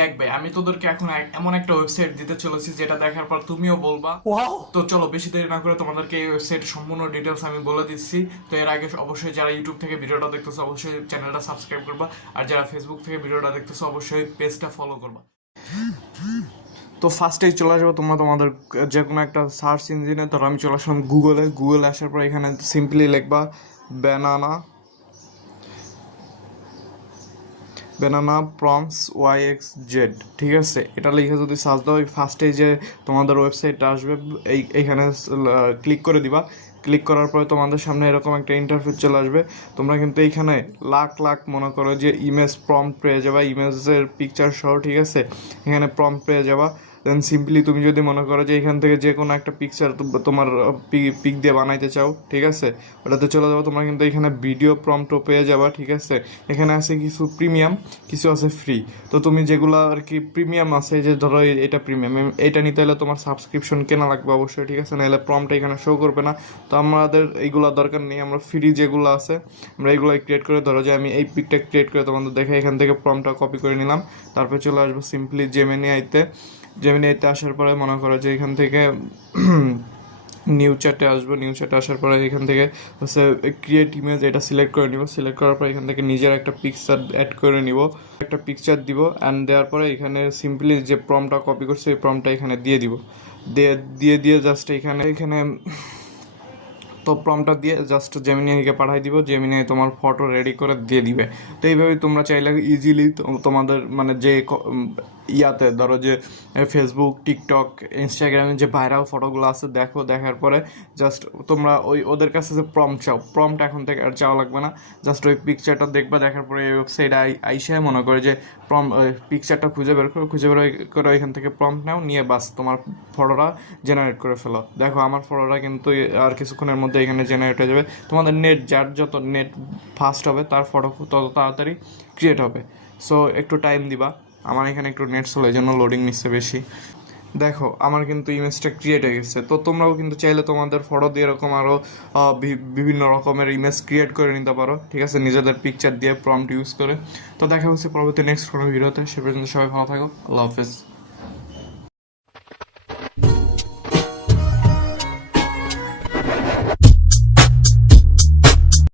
দেখবে আমি তোদেরকে এখন এমন একটা ওয়েবসাইট দিতে চলেছি যেটা দেখার পর তুমিও বলবা। তো চলো বেশি দেরি না করে তোমাদেরকে এই ওয়েবসাইট সম্পূর্ণ ডিটেলস আমি বলে দিচ্ছি। তো এর আগে অবশ্যই যারা ইউটিউব থেকে ভিডিওটা দেখতেছো অবশ্যই চ্যানেলটা সাবস্ক্রাইব করবা, আর যারা ফেসবুক থেকে ভিডিওটা দেখতেছো অবশ্যই পেজটা ফলো করবা। তো ফার্স্টেই চলে আসবো তোমরা তোমাদের যে কোনো একটা সার্চ ইঞ্জিনে। ধরো আমি চলে আসলাম গুগলে আসার পর এখানে সিম্পলি লিখবা ব্যানানা ব্যানানা প্রমস YXZ, ঠিক আছে? এটা লিখে যদি সার্চ দাও ফার্স্টে যে তোমাদের ওয়েবসাইটটা আসবে এইখানে ক্লিক করে দিবা। ক্লিক করার পরে তোমাদের সামনে এরকম একটা ইন্টারফেস চলে আসবে। তোমরা কিন্তু এইখানে লাখ লাখ মনে করো যে ইমেজ প্রম্পট পেয়ে যাবা, ইমেজের পিকচার সহ, ঠিক আছে? এখানে প্রম্পট পেয়ে যাবা। দেন সিম্পলি তুমি যদি মনে করো যে এখান থেকে যে কোনো একটা পিকচার তোমার পিক দিয়ে বানাইতে চাও, ঠিক আছে, ওটাতে চলে যাবো। তোমরা কিন্তু এখানে ভিডিও প্রম্পটও পেয়ে যাবা, ঠিক আছে? এখানে আছে কিছু প্রিমিয়াম, কিছু আছে ফ্রি। তো তুমি যেগুলো আর কি প্রিমিয়াম আছে, যে ধরো এটা প্রিমিয়াম, এটা নিতে হলে তোমার সাবস্ক্রিপশন কেনা লাগবে অবশ্যই, ঠিক আছে? নাহলে প্রম্পটটা এখানে শো করবে না। তো আমাদের এইগুলো দরকার নেই, আমরা ফ্রি যেগুলো আছে আমরা এইগুলো ক্রিয়েট করে, ধরো যে আমি এই পিকটা ক্রিয়েট করে তোমাদের দেখে এখান থেকে প্রম্পটটা কপি করে নিলাম। তারপরে চলে আসবো সিম্পলি জেমিনি আইতে আসার পরে মনে করো যে এখান থেকে নিউ চ্যাটে আসবো। নিউ চ্যাটে আসার পরে এখান থেকে হচ্ছে ক্রিয়েট ইমেজ, এটা সিলেক্ট করে নিব। সিলেক্ট করার পর এখান থেকে নিজের একটা পিকচার অ্যাড করে নিব, একটা পিকচার দিব। অ্যান্ড দেওয়ার পরে এখানে সিম্পলি যে প্রম্পটটা কপি করছে এই প্রম্পটটা এখানে দিয়ে দিব। দিয়ে জাস্ট এখানে তো প্রম্পটটা দিয়ে জাস্ট জেমিনিকে পাঠিয়ে দিব। জেমিনি তোমার ফটো রেডি করে দিয়ে দিবে। তো এইভাবেই তোমরা চাইলে ইজিলি তোমাদের মানে যে ইয়াতে ধরো যে ফেসবুক, টিকটক, ইনস্টাগ্রামে যে ভাইরাল ফটোগুলো আছে দেখার পরে জাস্ট তোমরা ওদের কাছে যে প্রম্পট চাও, প্রম্পট এখন থেকে আর চাওয়া লাগবে না। জাস্ট ওই পিকচারটা দেখবা, দেখার পরে এই ওয়েবসাইটে আইসে মনে করে যে পিকচারটা খুঁজে বের করে ওইখান থেকে প্রম্পট নাও, নিয়ে বাস তোমার ফটোটা জেনারেট করে ফেলো। দেখো আমার ফটোটা কিন্তু আর কিছুক্ষণের মধ্যে এখানে জেনারেট হয়ে যাবে। তোমাদের যার যত নেট ফাস্ট হবে তার ফটো তত তাড়াতাড়ি ক্রিয়েট হবে। সো একটু টাইম দিবা। আমার এখানে একটু নেট স্লো, এই জন্য লোডিং নিচ্ছে বেশি। দেখো আমার কিন্তু ইমেজটা ক্রিয়েট হয়ে গেছে। তো তোমরাও কিন্তু চাইলে তোমাদের ফটো দিয়ে এরকম আরও বিভিন্ন রকমের ইমেজ ক্রিয়েট করে নিতে পারো, ঠিক আছে, নিজেদের পিকচার দিয়ে প্রম্পট ইউজ করে। তো দেখা হচ্ছে পরবর্তী নেক্সট কোনো ভিডিওতে। সে পর্যন্ত সবাই ভালো থাকো। আল্লাহ হাফেজ।